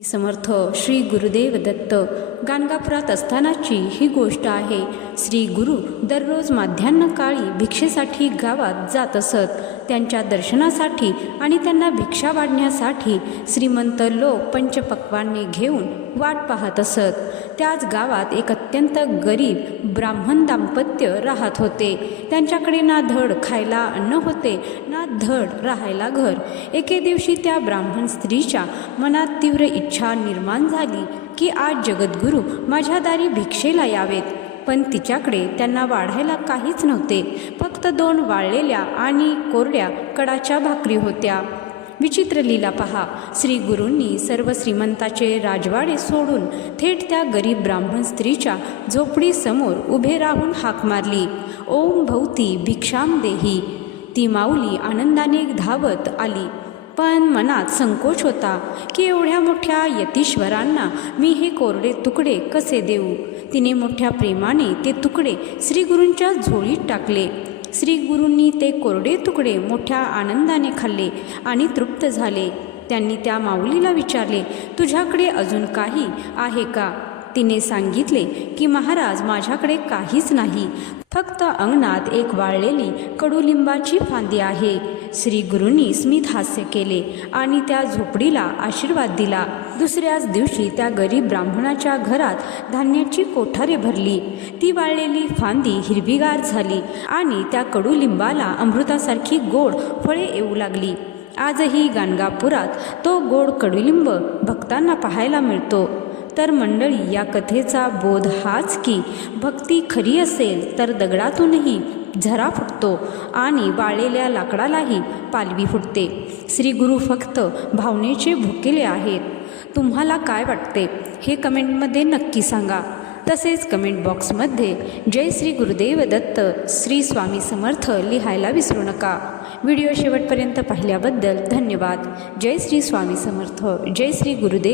समर्थ श्री गुरुदेव दत्त गाणगापुरात असतानाची ही गोष्ट आहे। श्री गुरु दररोज माध्यान्ह काळी भिक्षेसाठी गावात जात असत। त्यांच्या दर्शनासाठी आणि त्यांना भिक्षा वाढण्यासाठी श्रीमंत लोक पंचपक्वान्ने घेऊन वाट पाहत असत। त्याच गावात एक अत्यंत गरीब ब्राह्मण दाम्पत्य राहत होते। त्यांच्याकडे ना धड खायला अन्न होते ना धड राहायला घर। एके दिवशी त्या ब्राह्मण स्त्रीच्या मनात तीव्र इच्छा निर्माण झाली की आज जगद्गुरू माझ्या दारी भिक्षेला यावेत, पण तिच्याकडे त्यांना वाढायला काहीच नव्हते। फक्त 2 वाळलेल्या आणि कोरड्या कडाच्या भाकरी होत्या। विचित्र लीला पहा, श्री गुरूंनी सर्व श्रीमंताचे राजवाडे सोडून थेट त्या गरीब ब्राह्मण स्त्रीच्या झोपडीसमोर उभे राहून हाक मारली, ओम भवती भिक्षाम देही। ती माऊली आनंदाने धावत आली, पण मनात संकोच होता की एवढ्या मोठ्या यतीश्वरांना मी हे कोरडे तुकडे कसे देऊ। तिने मोठ्या प्रेमाने ते तुकडे श्री गुरूंच्या झोळीत टाकले। श्री गुरूंनी ते कोरडे तुकडे मोठ्या आनंदाने खाल्ले आणि तृप्त झाले। त्यांनी त्या माऊलीला विचारले, तुझ्याकडे अजून काही आहे का? तिने सांगितले की महाराज, माझ्याकडे काहीच नाही, फक्त अंगणात एक वाळलेली कडुलिंबाची फांदी आहे। श्री गुरूंनी स्मित हास्य केले आणि त्या झोपडीला आशीर्वाद दिला। दुसऱ्याच दिवशी त्या गरीब ब्राह्मणाच्या घरात धान्याची कोठारे भरली। ती वाळलेली फांदी हिरवीगार झाली आणि त्या कडुलिंबाला अमृतासारखी गोड फळे येऊ लागली। आजही गाणगापुरात तो गोड कडुलिंब भक्तांना पाहायला मिळतो। तर मंडळी, या कथेचा बोध हाच की भक्ती खरी असेल तर दगडातूनही झरा फुटतो आणि वाळलेल्या लाकडालाही पालवी फुटते। श्री गुरु फक्त भावनेचे भुकेले आहेत। तुम्हाला काय वाटते हे कमेंटमध्ये नक्की सांगा। तसेच कमेंट बॉक्समध्ये जय श्री गुरुदेव दत्त, श्री स्वामी समर्थ लिहायला विसरू नका। व्हिडिओ शेवटपर्यंत पाहिल्याबद्दल धन्यवाद। जय श्री स्वामी समर्थ, जय श्री गुरुदेव।